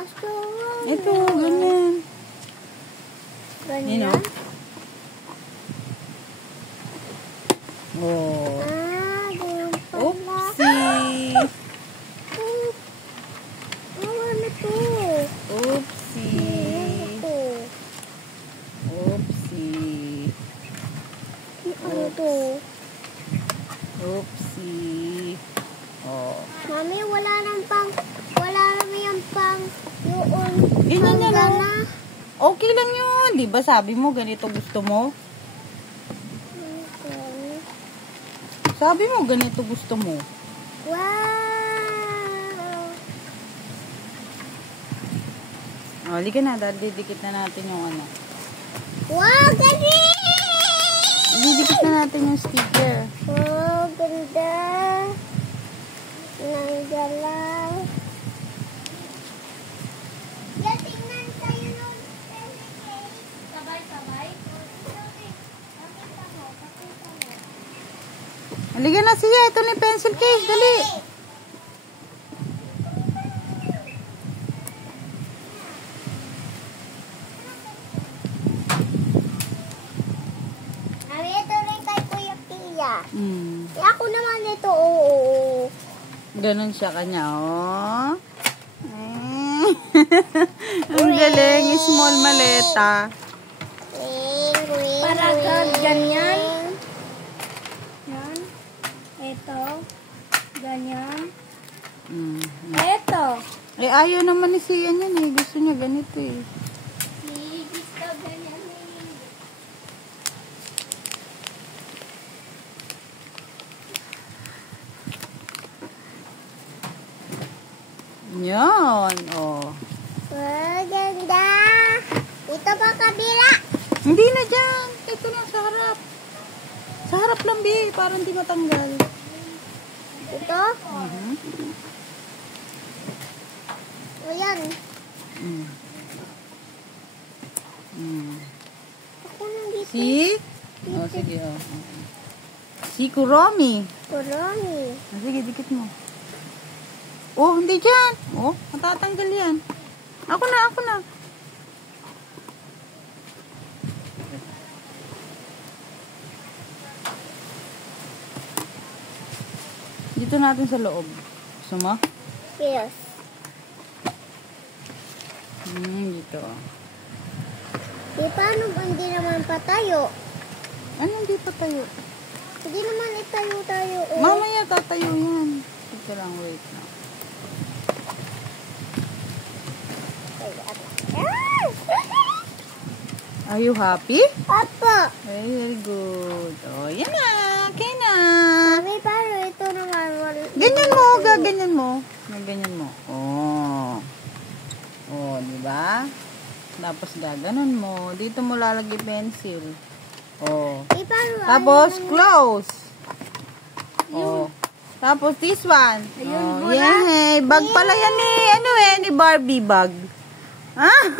Ito, ganyan. Ganyan? Yun, oh. Ganyan pala. Oopsie. Ano to? Oopsie. Ito. Oopsie. Ano to? Oopsie. Oh. Mami, wala nang yung pang yun. Ganyan yan, Hanggang oh. na. Okay lang yun. Di ba sabi mo, ganito gusto mo? Sabi mo, ganito gusto mo. Wow! O, halika na. Didikit na natin yung ano. Wow, ganda! Didikit na natin yung sticker. Wow, ganda! Nanggalaw. Yan, tingnan tayo nung sabay-sabay. Pakita mo. Halika na siya. Ito na yung pencil case. Dali. Mami, ito rin kay Kuya Pia. Ako naman ito, oo. Ganon siya kanya, oh. Ang galing. Small maleta. Para ganyan. Yan. Ito. Ganyan. Ito. Eh, ayaw naman ni siya yan eh. Gusto niya ganito eh. Gusto ganyan. Yan, oh. Maganda. Ito pa kabila. Hindi na dyan. Ito lang sa harap. Sa harap lang, Bi. Para hindi matanggal. Ito. Ayan. Ako nandito. Si? Oh, sige, oh. Si Kuromi. Kurami. Oh, sige, dikit mo. Oh, hindi dyan. Oh, matatanggal yan. Ako na, ako na. Dito natin sa loob. Gusto mo? Yes. Dito. Di paano hindi naman patayo? Ano hindi pa tayo? Hindi naman itayo-tayo eh. Mamaya tatayo yan. Ito lang, wait na. Are you happy? Opo. Very good. Oh, yan na. Okay na. Mami, paano ito naman? Ganyan mo, gaganyan mo. Gaganyan mo. Oh. Oh, di ba? Tapos gaganon mo. Dito mo lalagay pencil. Oh. Eh, paano? Tapos close. Oh. Tapos this one. Ayun, Oh, yay. Bag pala yan ni, ano eh, ni Barbie bag. Ah?